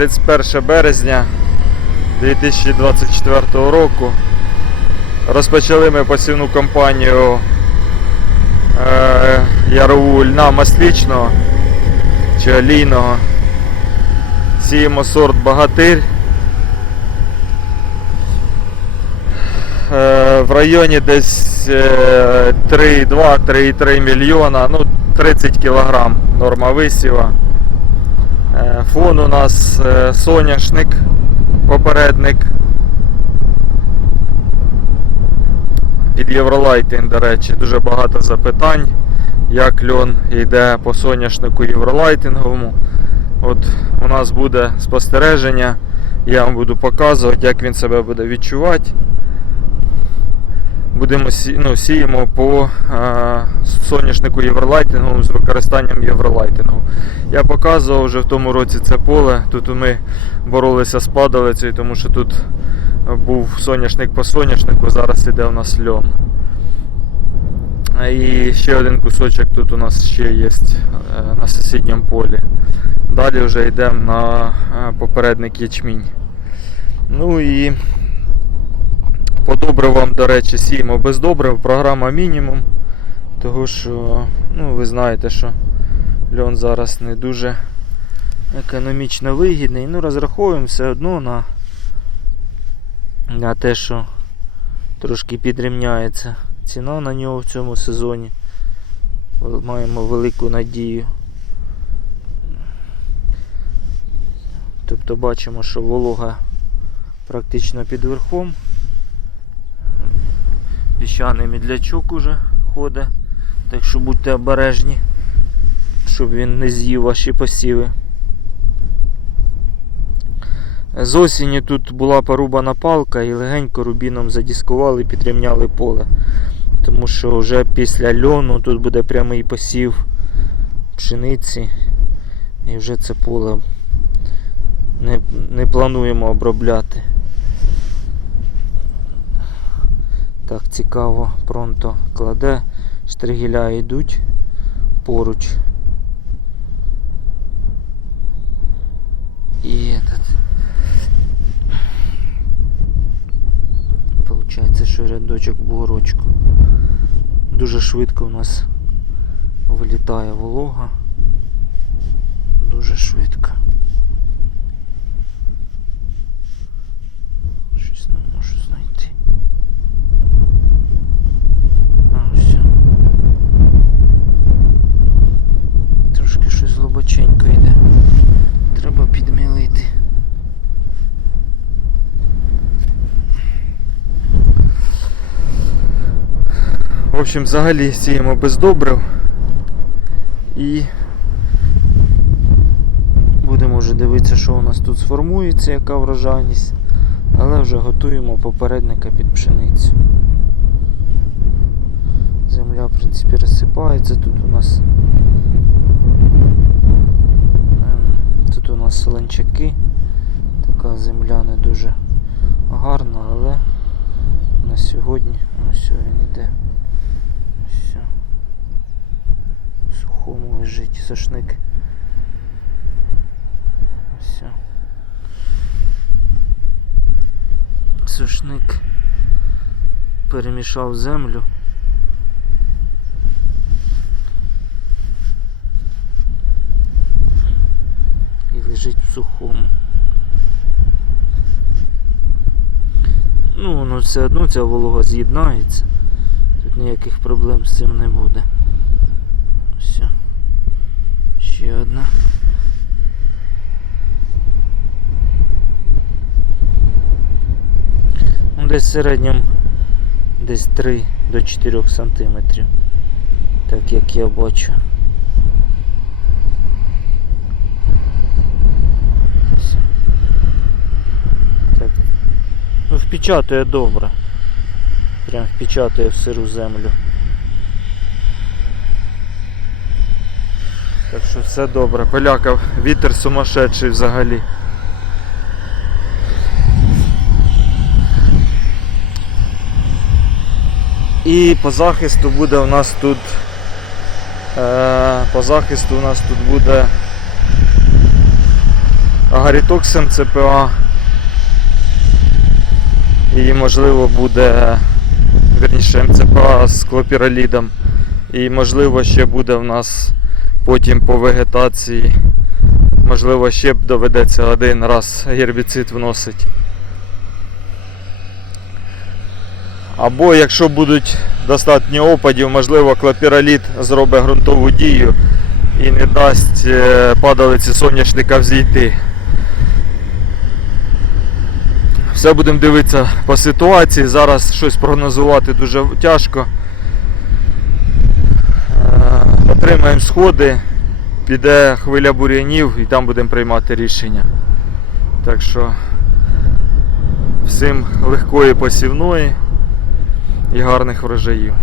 31 березня 2024 року. Розпочали ми посівну кампанію е, ярову льна маслічного чи олійного. Сіємо сорт Багатир. Е, в районі десь е, 3,2-3,3 мільйона, ну 30 кілограм норма висіва. Е, Фон у нас е, соняшник, попередник. Під Євролайтинг, до речі, дуже багато запитань, як льон йде по соняшнику євролайтинговому. От у нас буде спостереження, я вам буду показувати, як він себе буде відчувати. Будемо сі, ну, сіємо по е, соняшнику євролайтингу з використанням євролайтингу. Я показував вже в тому році це поле. Тут ми боролися з падалицею, тому що тут був соняшник по соняшнику, зараз іде у нас льон. І ще один кусочок тут у нас ще є е, на сусідньому полі. Далі вже йдемо на е, попередник ячмінь. Ну і по добривам, до речі, сіємо без добрив, програма мінімум. Того що, ну, ви знаєте, що льон зараз не дуже економічно вигідний. Ну, розраховуємо все одно на, на те, що трошки підрівняється ціна на нього в цьому сезоні. Маємо велику надію. Тобто бачимо, що волога практично під верхом. Піщаний мідлячок уже ходить, так що будьте обережні, щоб він не з'їв ваші посіви. З осені тут була порубана палка і легенько рубіном задіскували, підрівняли поле. Тому що вже після льону тут буде прямий посів пшениці. І вже це поле не, не плануємо обробляти. Так, цікаво, пронто кладе, штригіля йдуть поруч. І этот. Получається, що рядочок в бугорочку. Дуже швидко у нас вилітає волога. Дуже швидко. Щось не можу знайти. А, все. Трошки щось глибоченько йде. Треба підмілити. В общем, взагалі сіємо без добрив і будемо вже дивитися, що у нас тут сформується, яка врожайність, але вже готуємо попередника під пшеницю. Земля, в принципі, розсипається. Тут у нас ем, тут у нас солончаки. Така земля не дуже гарна, але на сьогодні ось він іде. Все. Сухому лежить сошник. Все. Сушник перемішав землю. І лежить в сухому. Ну, воно все одно ця волога з'єднається. Тут ніяких проблем з цим не буде. Все. Ще одна. Ну, десь в середньому десь 3 до 4 сантиметрів. Так як я бачу. Все. Так. Ну, впечатує добре. Прям впечатує в сиру землю. Так що все добре. Полякав вітер сумасшедший взагалі. І по захисту буде у нас тут. Е, по захисту у нас тут буде Арітоксом ЦПА. І можливо буде вірніше МЦПА з клопіролідом. І можливо ще буде в нас потім по вегетації. Можливо, ще б доведеться один раз гербіцид вносить. Або якщо будуть достатньо опадів, можливо, клопіроліт зробить ґрунтову дію і не дасть е, падалиці соняшника взійти. Все будемо дивитися по ситуації. Зараз щось прогнозувати дуже тяжко. Е, Отримаємо сходи, піде хвиля бур'янів і там будемо приймати рішення. Так що всім легкої посівної і гарних врожаїв.